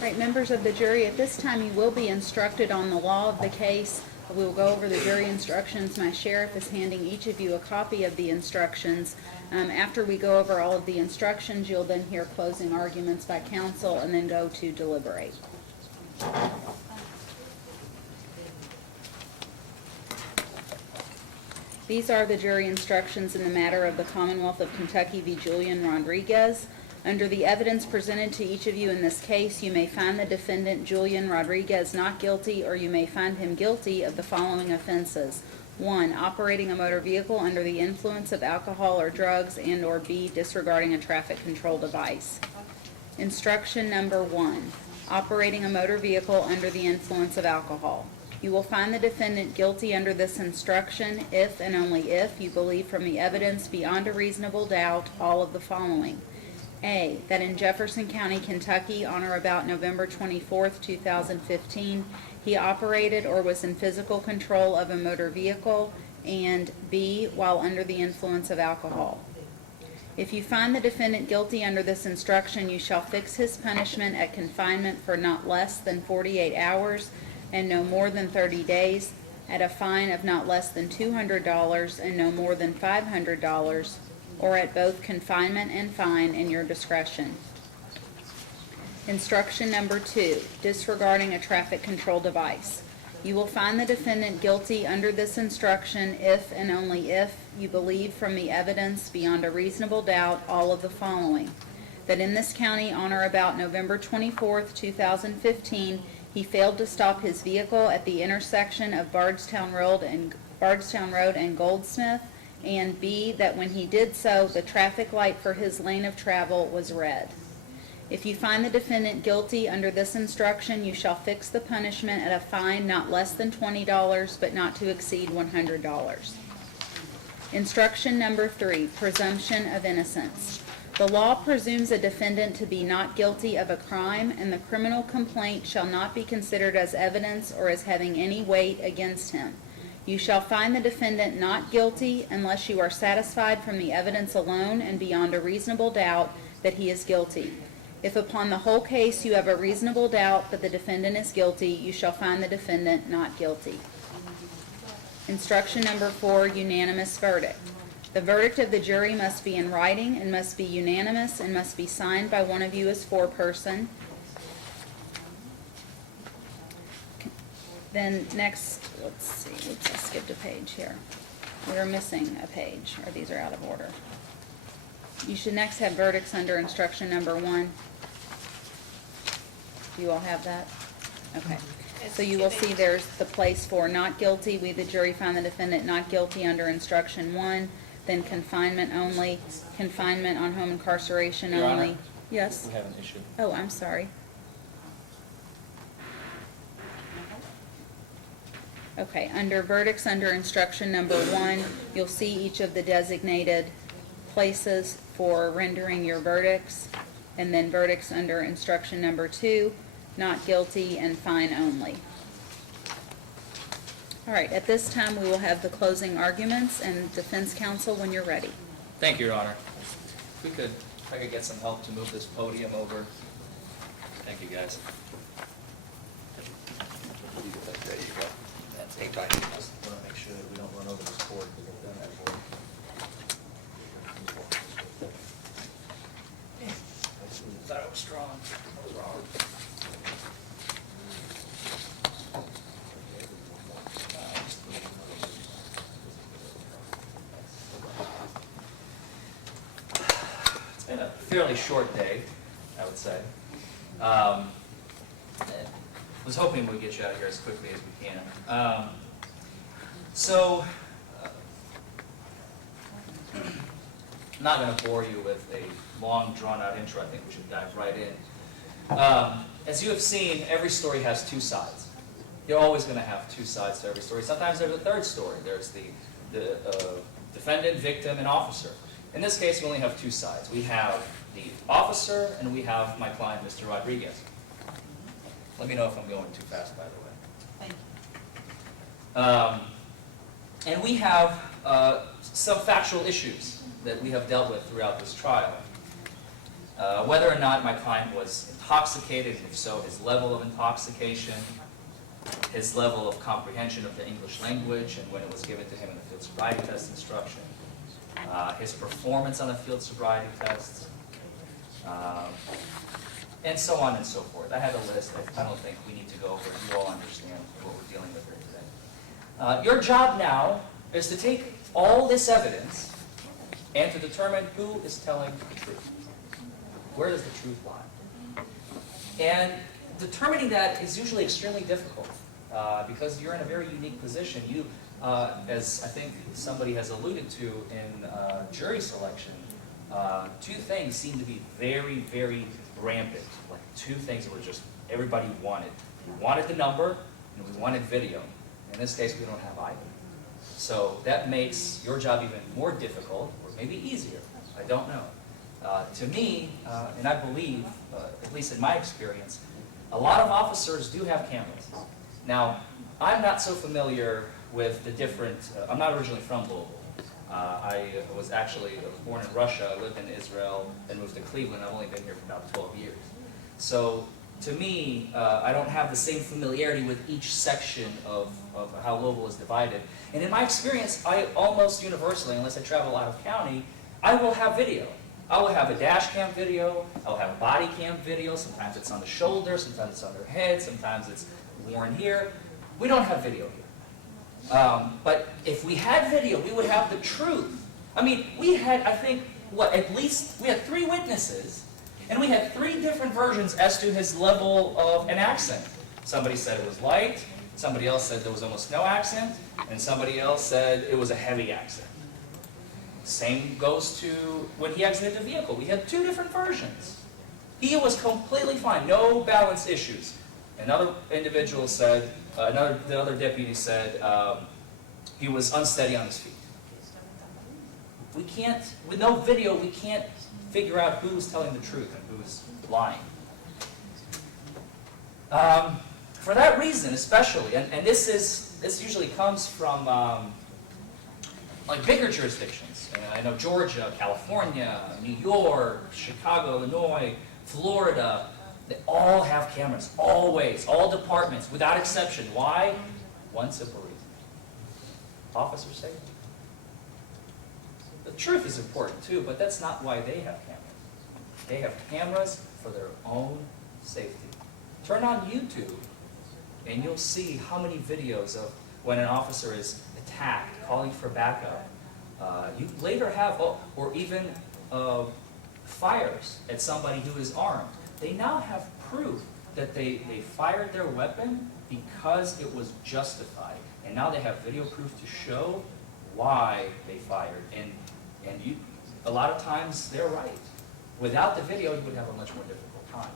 Right, members of the jury, at this time you will be instructed on the law of the case. We will go over the jury instructions. My sheriff is handing each of you a copy of the instructions. After we go over all of the instructions, you'll then hear closing arguments by counsel and then go to deliberate. These are the jury instructions in the matter of the Commonwealth of Kentucky v. Julian Rodriguez. Under the evidence presented to each of you in this case, you may find the defendant, Julian Rodriguez, not guilty, or you may find him guilty of the following offenses. 1. Operating a motor vehicle under the influence of alcohol or drugs, and or B. Disregarding a traffic control device. Instruction number 1. Operating a motor vehicle under the influence of alcohol. You will find the defendant guilty under this instruction if and only if you believe from the evidence beyond a reasonable doubt all of the following. A. That in Jefferson County, Kentucky, on or about November 24, 2015, he operated or was in physical control of a motor vehicle, and B. While under the influence of alcohol. If you find the defendant guilty under this instruction, you shall fix his punishment at confinement for not less than 48 hours and no more than 30 days, at a fine of not less than $200 and no more than $500, or at both confinement and fine in your discretion. Instruction number 2, disregarding a traffic control device. You will find the defendant guilty under this instruction if and only if you believe from the evidence beyond a reasonable doubt all of the following. That in this county on or about November 24, 2015, he failed to stop his vehicle at the intersection of Bardstown Road and Goldsmith, and B, that when he did so, the traffic light for his lane of travel was red. If you find the defendant guilty under this instruction, you shall fix the punishment at a fine not less than $20, but not to exceed $100. Instruction number 3, presumption of innocence. The law presumes a defendant to be not guilty of a crime, and the criminal complaint shall not be considered as evidence or as having any weight against him. You shall find the defendant not guilty unless you are satisfied from the evidence alone and beyond a reasonable doubt that he is guilty. If upon the whole case you have a reasonable doubt that the defendant is guilty, you shall find the defendant not guilty. Instruction number 4, unanimous verdict. The verdict of the jury must be in writing and must be unanimous and must be signed by one of you as foreperson. Then next, let's see, I skipped a page here. We're missing a page, or these are out of order. You should next have verdicts under instruction number 1. Do you all have that? Okay. So you will see there's the place for not guilty. We, the jury, find the defendant not guilty under instruction 1. Then confinement only, confinement on home incarceration Your only. Honor, yes? we have an issue. Oh, I'm sorry. Okay, under verdicts under instruction number 1, you'll see each of the designated places for rendering your verdicts, and then verdicts under instruction number 2, not guilty and fine only. All right, at this time we will have the closing arguments, and defense counsel when you're ready. Thank you, Your Honor. If I could get some help to move this podium over. Thank you, guys. There you go. That's eight by eight. Just want to make sure that we don't run over this board because we've done that board. I thought it was strong. I was wrong. It's been a fairly short day, I would say. I was hoping we'd get you out of here as quickly as we can. I'm not going to bore you with a long, drawn-out intro. I think we should dive right in. As you have seen, every story has two sides. You're always going to have two sides to every story. Sometimes there's a third story. There's the defendant, victim, and officer. In this case, we only have two sides. We have the officer, and we have my client, Mr. Rodriguez. Let me know if I'm going too fast, by the way. Thank you. And we have some factual issues that we have dealt with throughout this trial. whether or not my client was intoxicated, if so, his level of intoxication, his level of comprehension of the English language and when it was given to him in the field sobriety test instruction, his performance on the field sobriety tests, and so on and so forth. I had a list that I don't think we need to go over. You all understand what we're dealing with here today. Your job now is to take all this evidence and to determine who is telling the truth. Where does the truth lie? And determining that is usually extremely difficult because you're in a very unique position. You, as I think somebody has alluded to in jury selection, two things seem to be very, very rampant. Like two things that were just everybody wanted. We wanted the number and we wanted video. In this case, we don't have either. So that makes your job even more difficult, or maybe easier. I don't know. To me, and I believe, at least in my experience, a lot of officers do have cameras. Now, I'm not so familiar with the different, I'm not originally from Louisville. I was actually born in Russia, I lived in Israel, then moved to Cleveland. I've only been here for about 12 years. So to me, I don't have the same familiarity with each section of how Louisville is divided. And in my experience, I almost universally, unless I travel out of county, I will have video. I will have a dash cam video, I will have a body cam video, sometimes it's on the shoulder, sometimes it's on their head, sometimes it's worn here. We don't have video here. But if we had video, we would have the truth. I mean, we had, I think, what, at least, we had 3 witnesses, and we had 3 different versions as to his level of an accent. Somebody said it was light, somebody else said there was almost no accent, and somebody else said it was a heavy accent. Same goes to when he exited the vehicle. We had 2 different versions. He was completely fine, no balance issues. Another individual said, the other deputy said he was unsteady on his feet. We can't, with no video, we can't figure out who's telling the truth and who's lying. For that reason, especially, and this usually comes from like bigger jurisdictions. I know Georgia, California, New York, Chicago, Illinois, Florida. They all have cameras, always, all departments, without exception. Why? One simple reason: officer safety. The truth is important too, but that's not why they have cameras. They have cameras for their own safety. Turn on YouTube, and you'll see how many videos of when an officer is attacked, calling for backup. You later have, or even fires at somebody who is armed. They now have proof that they fired their weapon because it was justified. And now they have video proof to show why they fired. And you, a lot of times they're right. Without the video, you would have a much more difficult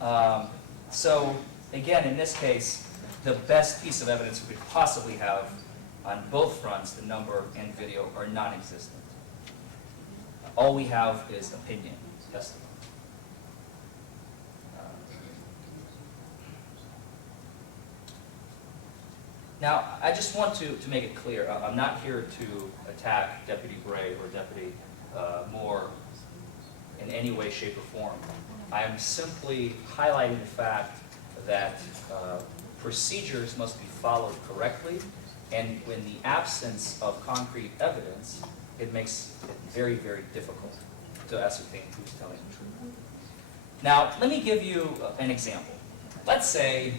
time. So again, in this case, the best piece of evidence we could possibly have on both fronts, the number and video, are non-existent. All we have is opinion, testimony. Now, I just want to make it clear, I'm not here to attack Deputy Gray or Deputy Moore in any way, shape, or form. I am simply highlighting the fact that procedures must be followed correctly, and in the absence of concrete evidence, it makes it very, very difficult to ascertain who's telling the truth. Now, let me give you an example. Let's say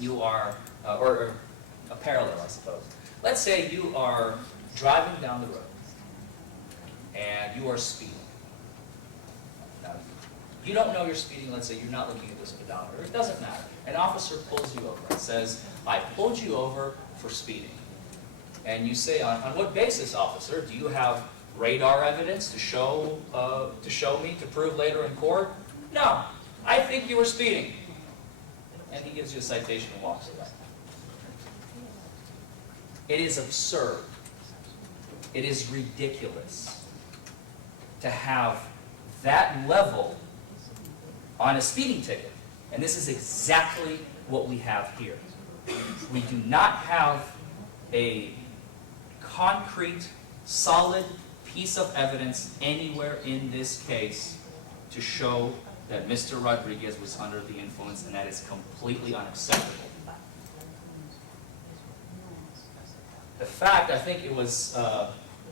you are, or a parallel, I suppose. Let's say you are driving down the road, and you are speeding. Now, you don't know you're speeding. Let's say you're not looking at the speedometer. It doesn't matter. An officer pulls you over and says, "I pulled you over for speeding." And you say, on what basis, officer? Do you have radar evidence to show me, to prove later in court? No, I think you were speeding. And he gives you a citation and walks away. It is absurd. It is ridiculous to have that level on a speeding ticket. And this is exactly what we have here. We do not have a concrete, solid piece of evidence anywhere in this case to show that Mr. Rodriguez was under the influence, and that is completely unacceptable. The fact, I think it was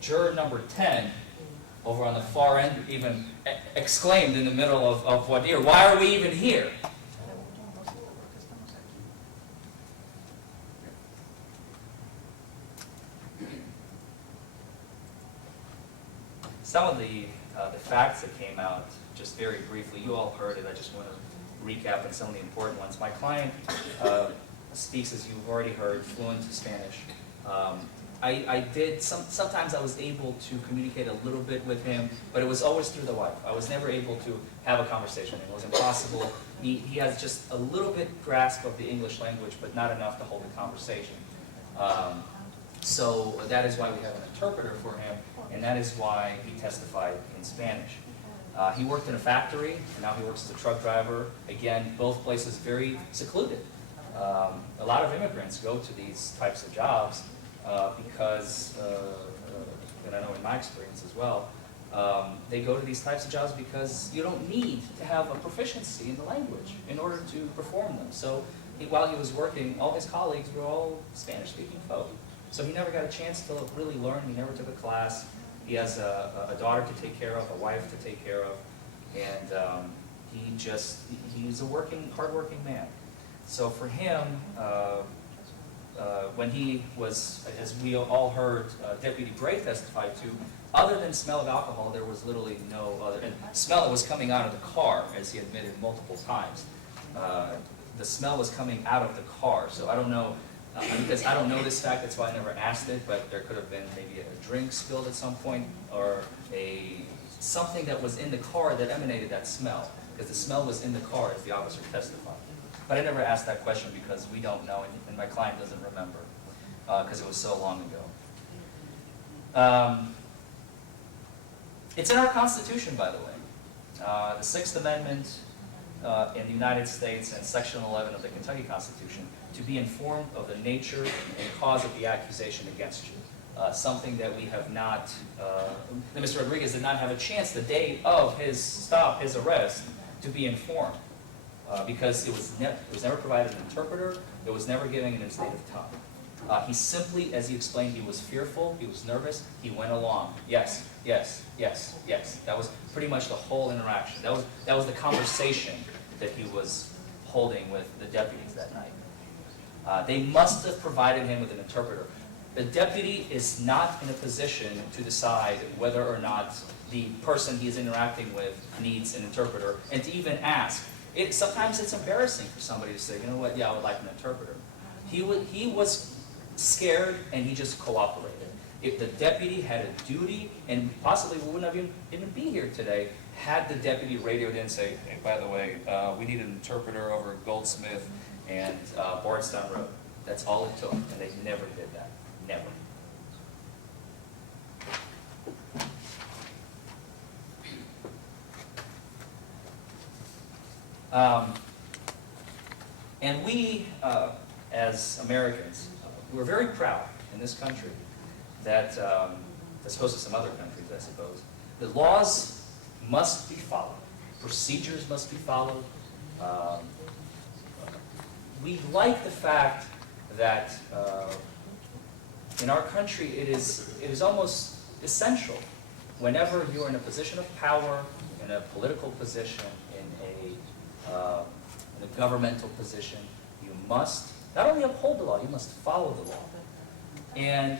juror number 10 over on the far end even exclaimed in the middle of voir dire, "Why are we even here?" Some of the facts that came out, just very briefly, you all heard it, I just want to recap on some of the important ones. My client speaks, as you've already heard, fluent Spanish. I did, sometimes I was able to communicate a little bit with him, but it was always through the wife. I was never able to have a conversation. It was impossible. He has just a little bit grasp of the English language, but not enough to hold a conversation. So that is why we have an interpreter for him, and that is why he testified in Spanish. He worked in a factory, and now he works as a truck driver. Again, both places very secluded. A lot of immigrants go to these types of jobs because, and I know in my experience as well, they go to these types of jobs because you don't need to have a proficiency in the language in order to perform them. So while he was working, all his colleagues were all Spanish-speaking folk. So he never got a chance to really learn. He never took a class. He has a daughter to take care of, a wife to take care of, and he's a hard-working man. So for him, when he was, as we all heard Deputy Gray testify to, other than smell of alcohol, there was literally no other, and smell that was coming out of the car, as he admitted multiple times. The smell was coming out of the car, so I don't know, because I don't know this fact, that's why I never asked it, but there could have been maybe a drink spilled at some point, or something that was in the car that emanated that smell, because the smell was in the car as the officer testified. But I never asked that question because we don't know, and my client doesn't remember, because it was so long ago. It's in our Constitution, by the way. The Sixth Amendment in the United States and Section 11 of the Kentucky Constitution, to be informed of the nature and cause of the accusation against you. Something that we have not, that Mr. Rodriguez did not have a chance the day of his stop, his arrest, to be informed. Because it was never provided an interpreter, it was never given in his native tongue. He simply, as he explained, he was fearful, he was nervous, he went along. Yes, yes, yes, yes. That was pretty much the whole interaction. That was the conversation that he was holding with the deputies that night. They must have provided him with an interpreter. The deputy is not in a position to decide whether or not the person he is interacting with needs an interpreter, and to even ask. Sometimes it's embarrassing for somebody to say, you know what, yeah, I would like an interpreter. He was scared, and he just cooperated. If the deputy had a duty, and possibly we wouldn't have even be here today, had the deputy radioed in and say, hey, by the way, we need an interpreter over Goldsmith and Bardstown Road. That's all it took, and they never did that. Never. And we, as Americans, we're very proud in this country that, as opposed to some other countries, I suppose, the laws must be followed. Procedures must be followed. We like the fact that in our country it is almost essential whenever you're in a position of power, in a political position, in a governmental position, you must not only uphold the law, you must follow the law. And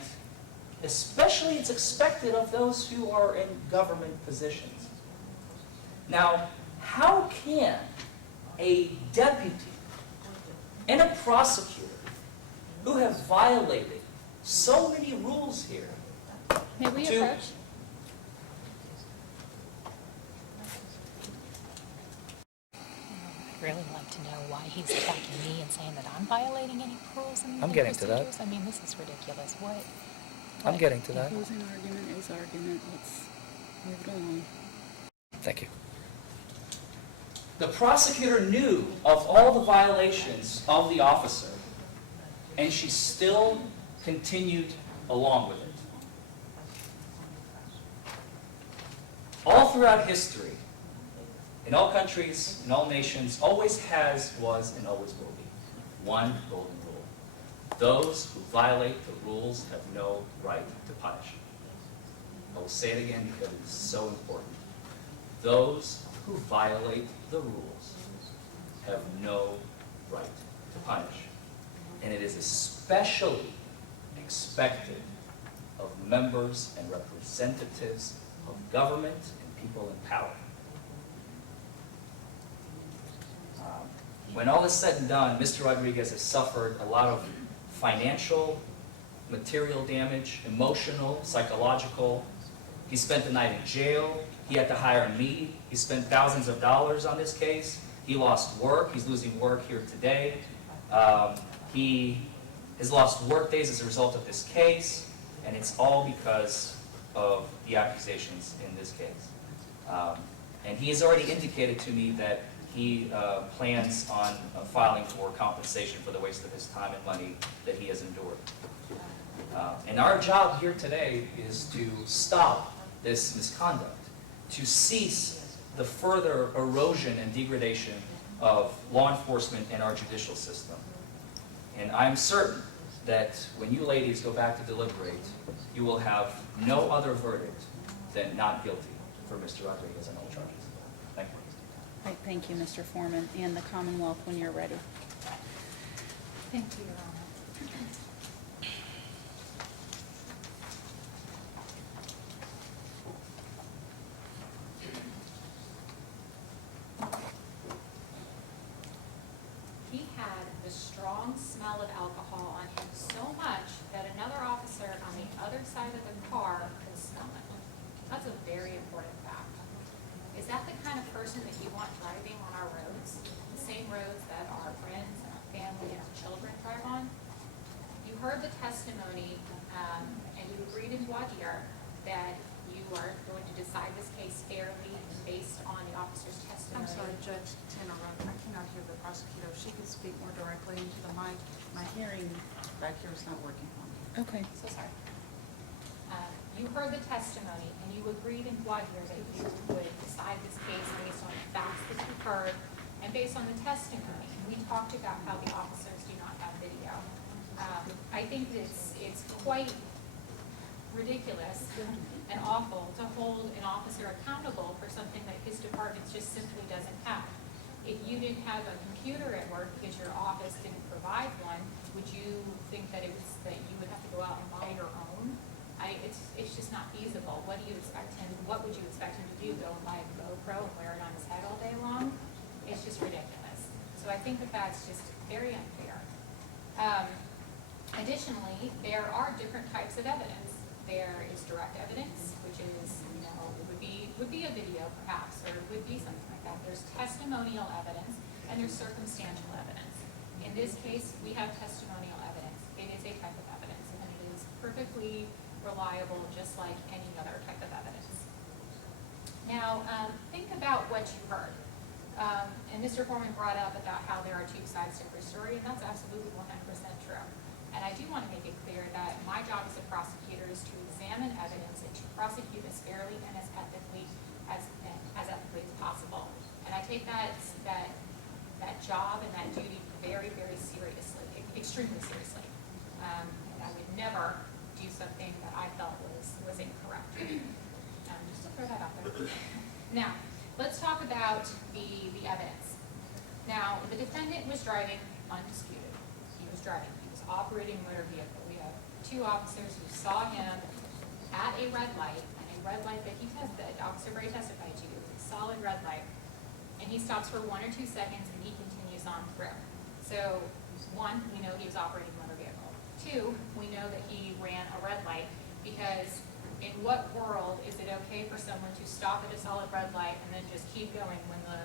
especially it's expected of those who are in government positions. Now, how can a deputy and a prosecutor who have violated so many rules here May we approach? I'd really like to know why he's attacking me and saying that I'm violating any rules and I'm getting to that. procedures. I mean, this is ridiculous. What? I'm getting to that. Closing argument is argument. Let's move it along. Thank you. The prosecutor knew of all the violations of the officer, and she still continued along with it. all throughout history, in all countries, in all nations, always has, was, and always will be one golden rule. Those who violate the rules have no right to punish. I will say it again because it is so important. Those who violate the rules have no right to punish. And it is especially expected of members and representatives of government and people in power. When all is said and done, Mr. Rodriguez has suffered a lot of financial, material damage, emotional, psychological. He spent the night in jail. He had to hire me. He spent thousands of dollars on this case. He lost work. He's losing work here today. He has lost work days as a result of this case, and it's all because of the accusations in this case. And he has already indicated to me that he plans on filing for compensation for the waste of his time and money that he has endured. And our job here today is to stop this misconduct, to cease the further erosion and degradation of law enforcement and our judicial system. And I'm certain that when you ladies go back to deliberate, you will have no other verdict than not guilty for Mr. Rodriguez on all charges. Thank you. Right, thank you, Mr. Forman, and the Commonwealth when you're ready. Thank you, Your Honor. He had the strong smell of alcohol on him so much that another officer on the other side of the car could smell it. That's a very important fact. Is that the kind of person that you want driving on our roads? The same roads that our friends and our family and our children drive on? You heard the testimony, and you agreed in voir dire that you are going to decide this case fairly based on the officer's testimony. I'm sorry, Judge, to interrupt. I cannot hear the prosecutor. If she could speak more directly into the mic. My hearing back here is not working for me. Okay. So sorry. You heard the testimony, and you agreed in voir dire that you would decide this case based on the facts that you heard and based on the testimony. We talked about how the officers do not have video. I think that it's quite ridiculous and awful to hold an officer accountable for something that his department just simply doesn't have. If you didn't have a computer at work because your office didn't provide one, would you think that you would have to go out and buy your own? It's just not feasible. What do you expect him? What would you expect him to do? Go and buy a GoPro and wear it on his head all day long? It's just ridiculous. So I think that that's just very unfair. Additionally, there are different types of evidence. There is direct evidence, which is, would be a video perhaps, or would be something like that. There's testimonial evidence, and there's circumstantial evidence. In this case, we have testimonial evidence. It is a type of evidence, and it is perfectly reliable, just like any other type of evidence. Now, think about what you heard. And Mr. Forman brought up about how there are two sides to every story, and that's absolutely 100% true. And I do want to make it clear that my job as a prosecutor is to examine evidence and to prosecute as fairly and as ethically as possible. And I take that job and that duty very, very seriously, extremely seriously. And I would never do something that I felt was incorrect. Just to throw that out there. Now, let's talk about the evidence. Now, the defendant was driving undisputed. He was driving. He was operating a motor vehicle. We have two officers who saw him at a red light, and a red light that Officer Bray testified to, a solid red light. And he stops for 1 or 2 seconds, and he continues on through. So, 1, we know he was operating a motor vehicle. 2, we know that he ran a red light, because in what world is it okay for someone to stop at a solid red light and then just keep going when the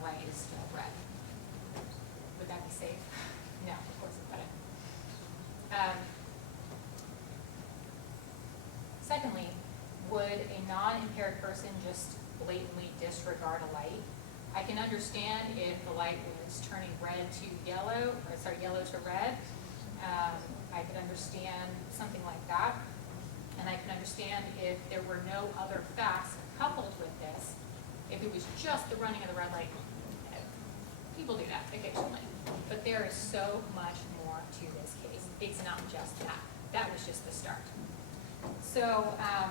light is still red? Would that be safe? No, of course it wouldn't. Secondly, would a non-impaired person just blatantly disregard a light? I can understand if the light was turning yellow to red. I could understand something like that. And I can understand if there were no other facts coupled with this, if it was just the running of the red light, people do that occasionally. But there is so much more to this case. It's not just that. That was just the start. So, I'm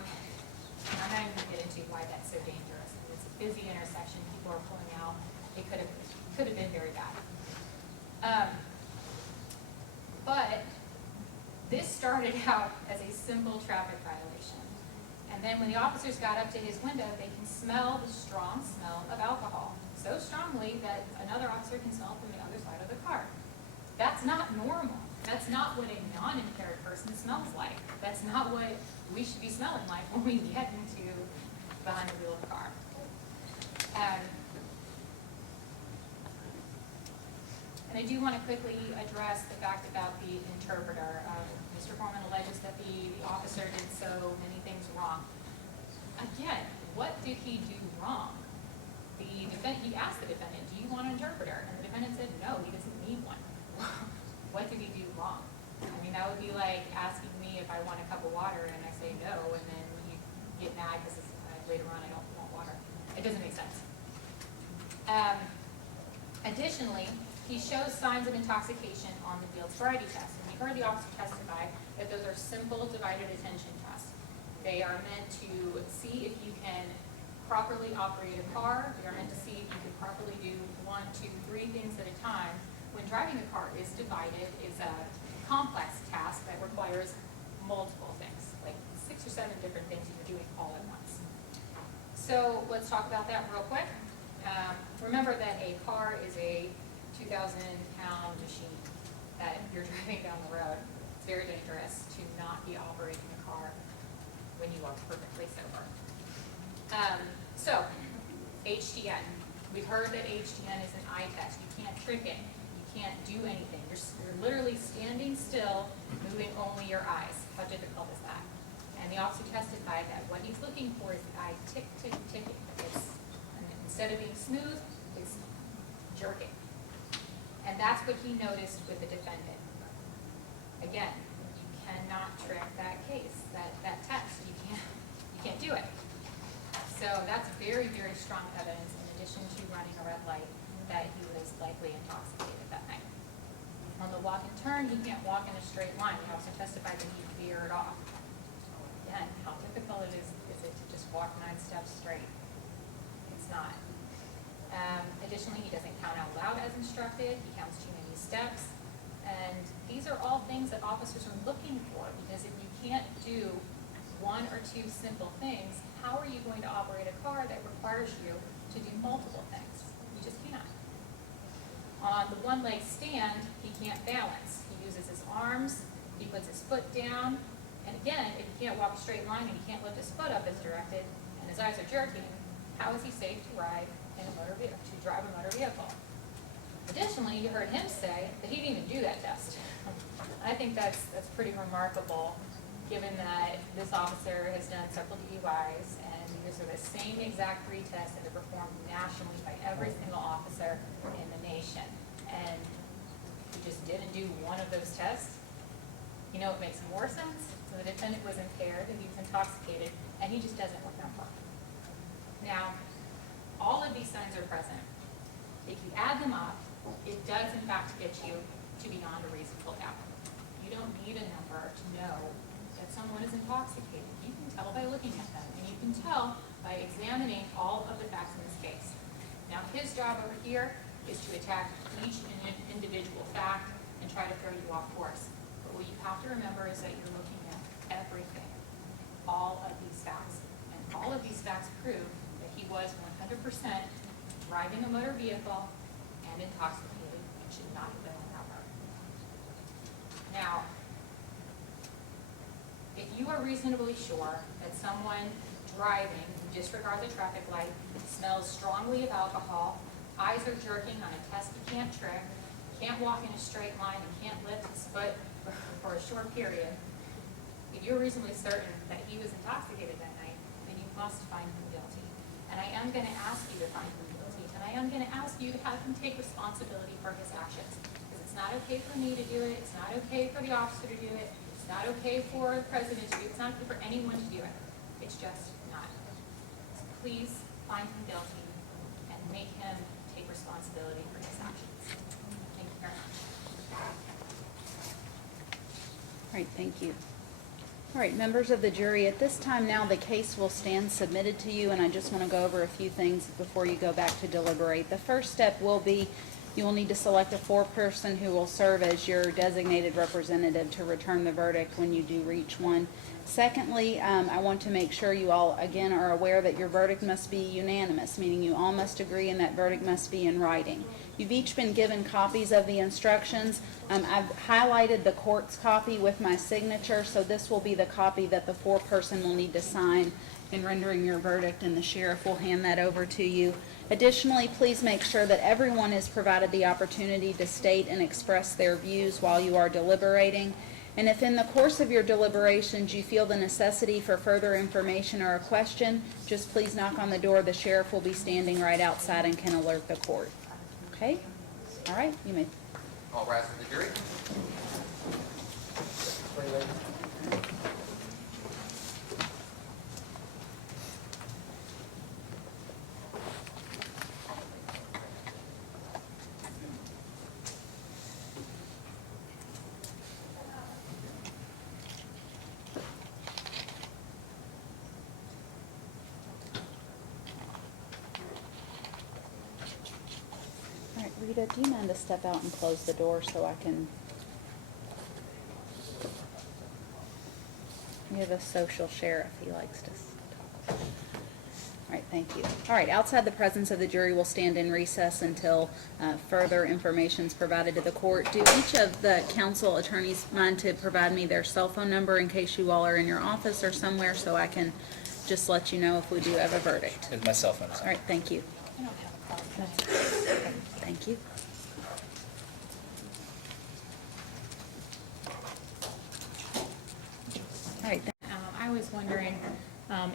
not even going to get into why that's so dangerous. It's a busy intersection. People are pulling out. It could have been very bad. But this started out as a simple traffic violation. And then when the officers got up to his window, they can smell the strong smell of alcohol. So strongly that another officer can smell from the other side of the car. That's not normal. That's not what a non-impaired person smells like. That's not what we should be smelling like when we get into behind the wheel of the car. And I do want to quickly address the fact about the interpreter. Mr. Forman alleges that the officer did so many things wrong. Again, what did he do wrong? He asked the defendant, do you want an interpreter? And the defendant said, no, he doesn't need one. What did he do wrong? I mean, that would be like asking me if I want a cup of water and I say no, and then you get mad because later on I don't want water. It doesn't make sense. Additionally, he shows signs of intoxication on the field sobriety test. And we heard the officer testify that those are simple divided attention tests. They are meant to see if you can properly operate a car. They are meant to see if you can properly do 1, 2, 3 things at a time. When driving a car is divided, is a complex task that requires multiple things, like 6 or 7 different things you're doing all at once. So let's talk about that real quick. Remember that a car is a 2,000-pound machine that you're driving down the road. It's very dangerous to not be operating a car when you are perfectly sober. So, HDN. We heard that HDN is an eye test. You can't trick it. You can't do anything. You're literally standing still, moving only your eyes. How difficult is that? And the officer testified that what he's looking for is the eye tick, tick, ticking. Instead of being smooth, it's jerking. And that's what he noticed with the defendant. Again, you cannot trick that case, that test. You can't do it. So that's very, very strong evidence, in addition to running a red light, that he was likely intoxicated that night. On the walk and turn, he can't walk in a straight line. He also testified that he veered off. Again, how difficult is it to just walk 9 steps straight? It's not. Additionally, he doesn't count out loud as instructed. He counts too many steps. And these are all things that officers are looking for, because if you can't do 1 or 2 simple things, how are you going to operate a car that requires you to do multiple things? You just can't. On the one-leg stand, he can't balance. He uses his arms, he puts his foot down, and again, if he can't walk a straight line and he can't lift his foot up as directed, and his eyes are jerking, how is he safe to ride in a motor vehicle, to drive a motor vehicle? Additionally, you heard him say that he didn't even do that test. I think that's pretty remarkable, given that this officer has done several DUIs, and these are the same exact 3 tests that are performed nationally by every single officer in the nation. And he just didn't do one of those tests. You know, it makes more sense. So the defendant was impaired and he was intoxicated, and he just doesn't remember. Now, all of these signs are present. If you add them up, it does in fact get you to beyond a reasonable doubt. You don't need a number to know that someone is intoxicated. You can tell by looking at them, and you can tell by examining all of the facts in this case. Now, his job over here is to attack each individual fact and try to throw you off course. But what you have to remember is that you're looking at everything, all of these facts. And all of these facts prove that he was 100% driving a motor vehicle and intoxicated and should not have been on that road. Now, if you are reasonably sure that someone driving who disregards a traffic light, smells strongly of alcohol, eyes are jerking on a test he can't trick, can't walk in a straight line, and can't lift his foot for a short period, if you're reasonably certain that he was intoxicated that night, then you must find him guilty. And I am going to ask you to find him guilty, and I am going to ask you to have him take responsibility for his actions. Because it's not okay for me to do it, it's not okay for the officer to do it, it's not okay for the president to do it, it's not okay for anyone to do it. It's just not. please find him guilty and make him take responsibility for his actions. Thank you very much. All right, thank you. All right, members of the jury, at this time now, the case will stand submitted to you, and I just want to go over a few things before you go back to deliberate. The first step will be you will need to select a foreperson who will serve as your designated representative to return the verdict when you do reach one. Secondly, I want to make sure you all, again, are aware that your verdict must be unanimous, meaning you all must agree and that verdict must be in writing. You've each been given copies of the instructions. I've highlighted the court's copy with my signature, so this will be the copy that the foreperson will need to sign in rendering your verdict, and the sheriff will hand that over to you. Additionally, please make sure that everyone is provided the opportunity to state and express their views while you are deliberating. And if in the course of your deliberations you feel the necessity for further information or a question, just please knock on the door. The sheriff will be standing right outside and can alert the court. Okay? All right, you may. All rise for the jury. All right, Rita, do you mind to step out and close the door so I can... We have a social sheriff. He likes to talk. All right, thank you. All right, outside the presence of the jury, we'll stand in recess until further information is provided to the court. Do each of the counsel attorneys mind to provide me their cell phone number in case you all are in your office or somewhere so I can just let you know if we do have a verdict? It's my cell phone. All right, thank you. I don't have a card. Thank you. All right, I was wondering,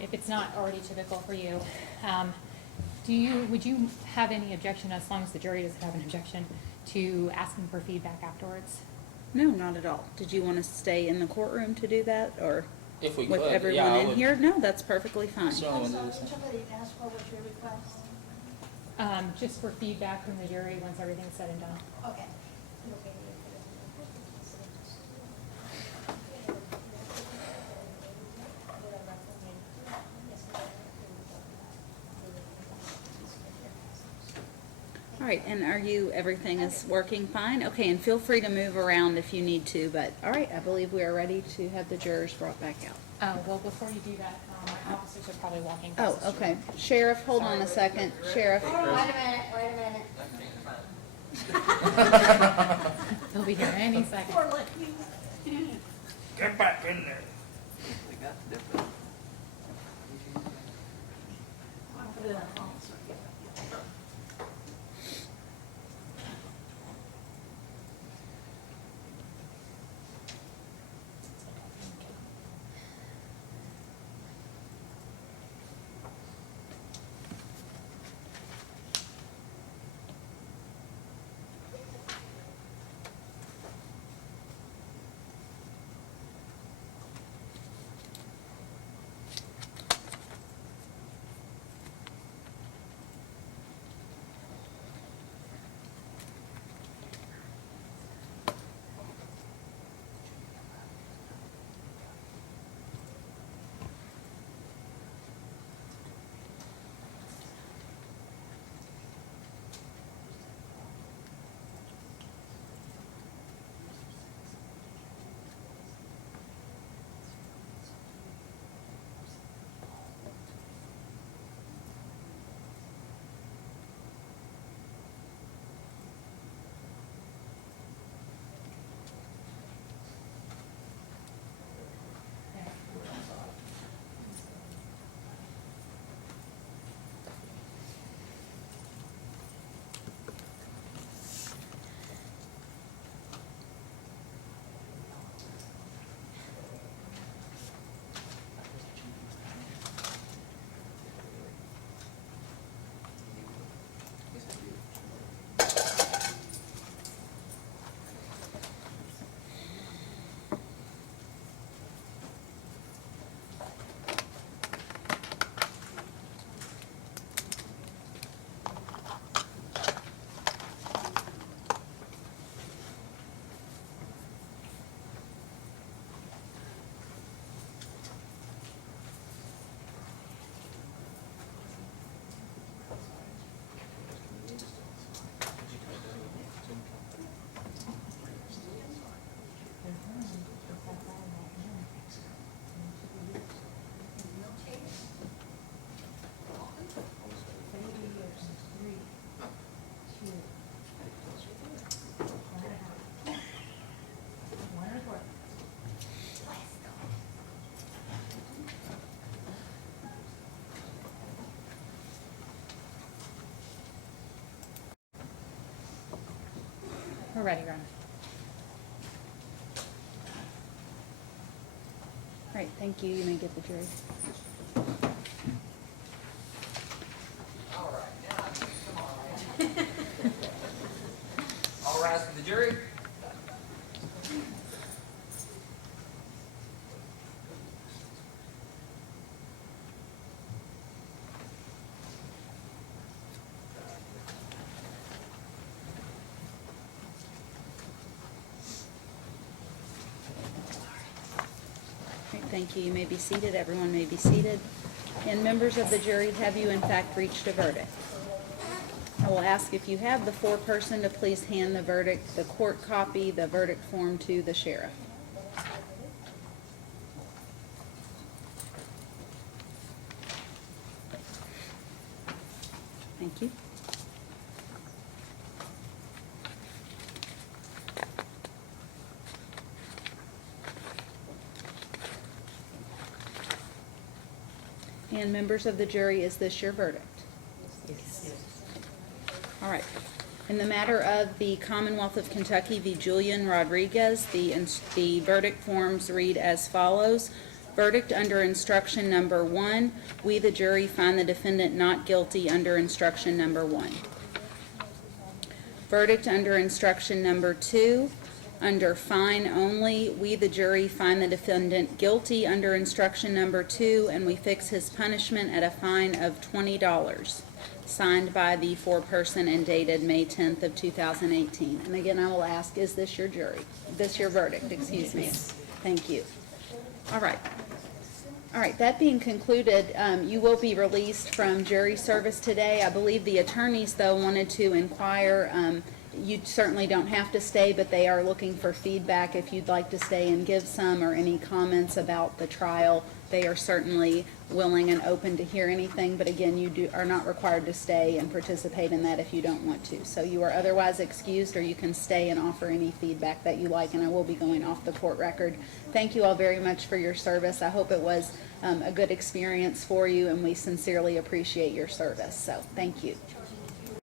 if it's not already typical for you, would you have any objection, as long as the jury doesn't have an objection, to asking for feedback afterwards? no, not at all. Did you want to stay in the courtroom to do that, or If we with could, everyone yeah, I in would. here? No, that's perfectly fine. Certainly I'm want to sorry, do so. somebody asked what was your request? Just for feedback from the jury once everything's said and done. Okay. All right, and everything is working fine? Okay, and feel free to move around if you need to, but, all right, I believe we are ready to have the jurors brought back out. Well, before you do that, my officers are probably walking Oh, past the okay. Sheriff, hold on a second. Sheriff. Wait a minute. They'll be here any second. Poor Lucky. Get back in there. We're ready, Your Honor. All right, thank you. You may get the jury. All right, now, come on, man. All rise for the jury. All right, thank you. You may be seated. Everyone may be seated. And members of the jury, have you in fact reached a verdict? I will ask if you have the foreperson to please hand the verdict, the court copy, the verdict form to the sheriff. Thank you. And members of the jury, is this your verdict? Yes. All right. In the matter of the Commonwealth of Kentucky v. Julian Rodriguez, the verdict forms read as follows. Verdict under instruction number 1, we the jury find the defendant not guilty under instruction number 1. Verdict under instruction number 2, under fine only, we the jury find the defendant guilty under instruction number 2, and we fix his punishment at a fine of $20. Signed by the foreperson and dated May 10th of 2018. And again, I will ask, is this your jury? This your verdict, excuse me. Thank you. All right. All right, that being concluded, you will be released from jury service today. I believe the attorneys, though, wanted to inquire. You certainly don't have to stay, but they are looking for feedback. If you'd like to stay and give some or any comments about the trial, they are certainly willing and open to hear anything. But again, you are not required to stay and participate in that if you don't want to. So you are otherwise excused, or you can stay and offer any feedback that you like, and I will be going off the court record. Thank you all very much for your service. I hope it was a good experience for you, and we sincerely appreciate your service. So thank you.